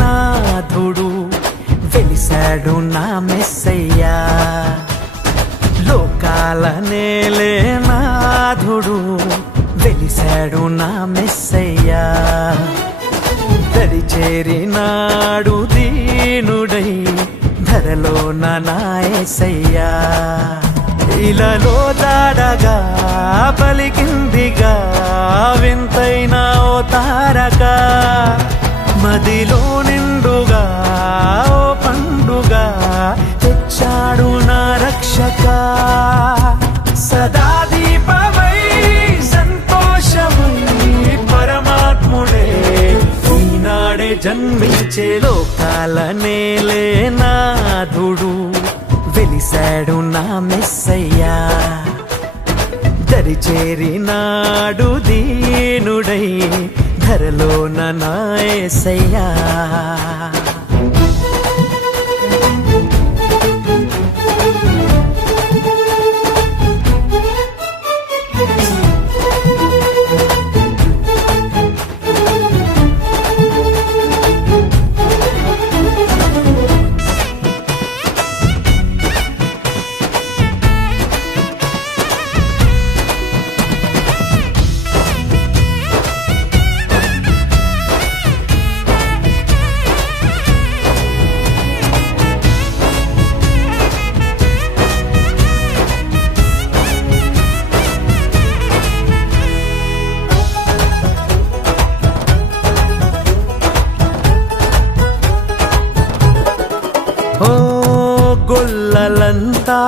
నాథుడు వెలిశాడు నా మెస్సయ్యా, లోకాల నేలే నాథుడు వెలిశాడు నా మెస్సయ్యా. దరి చేరినాడు దీనుడై ధరలోన నా యేసయ్యా. ఇలలో దాడగా పలికిందిగా వింతైన ఓ తారక, మదిలో నిండుగా ఓ పండుగా తెచ్చాడు నా రక్షక. సదా దీపమై సంతోషమై పరమాత్ముడే ఈనాడే జన్మించే లోకాల నేలే నాథుడు వెలిశాడు నా మెస్సయ్యా. దరి చేరినాడు దీనుడై ధరలోన నా యేసయ్యా. గొల్లలంతా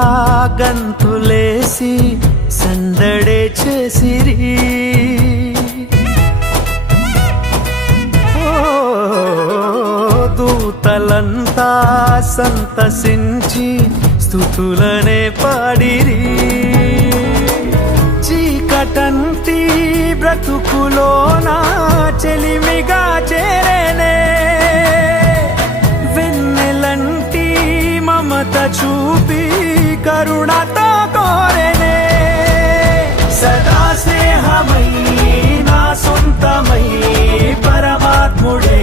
గంతులేసి సందడే చేసిరి, దూతలంతా సంతసించి స్తుతులనే పాడిరి. చీకటంటి బ్రతుకులోన చెలిమిగా చేరేనే, వెన్నెలంటి మమత చూపి కరుణతో కోరెనే. సదా స్నేహమై నా సొంతమై పరమాత్ముడే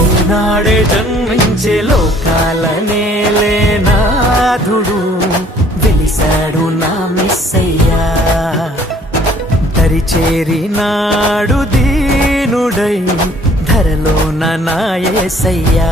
ఈనాడే జన్మించే లోకాల నేలే నాథుడు వెలిశాడు నా మెస్సయ్యా. దరి చేరినాడు దీనుడై ధరలోన నా యేసయ్యా.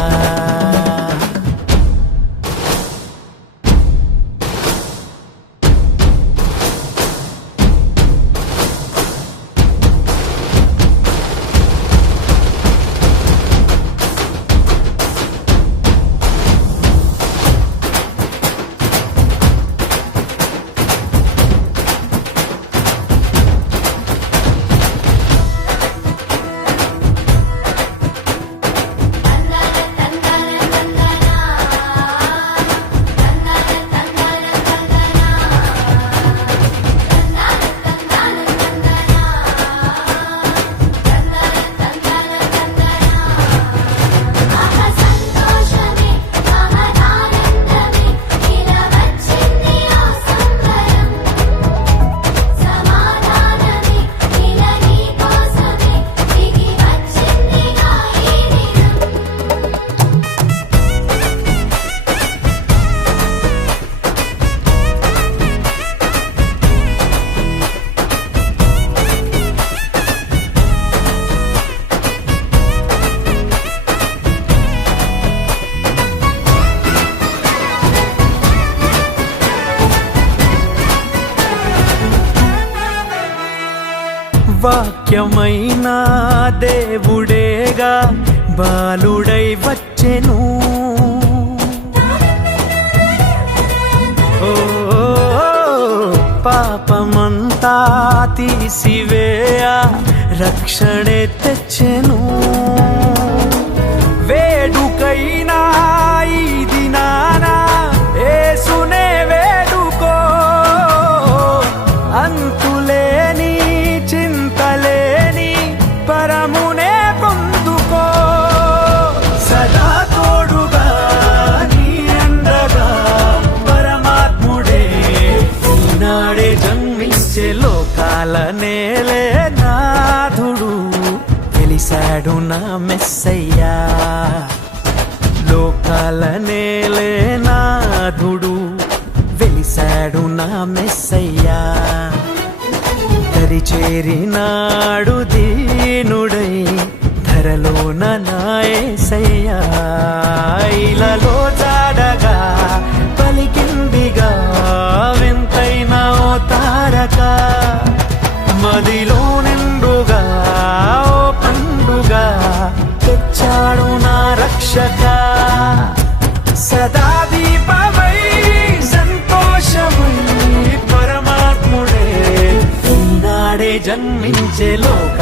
వాక్యమైన దేవుడేగా బాలుడై వచ్చెను. ఓ పాపమంతా తీసివేయ రక్షణే తెచ్చెను. వేడుకైనా ఈ దినాన యేసునే వేడుకో, అంతులేని చింతలేని పరమునే పొందుకో. సదా తోడుగా నీ అండగా పరమాత్ముడే ఈనాడే జన్మించే లోకాల నేలే నాథుడు వెలిసాడు నా మెస్సయ్యా. లోకాల నేలే నాథుడు వెలిసాడు నా మెస్సయ్యా. దరిచేరినాడు దీనుడై ధరలోన నా యేసయ్యా. ఇలలో జాడగా పలికిందిగా వింతైన ఓ తారక, మదిలో నిండుగా ఓ పండుగా తెచ్చాడు నా రక్షక. సదా దీపమై సంతోషమై పరమాత్ముడే ఈనాడే జన్మించే లోక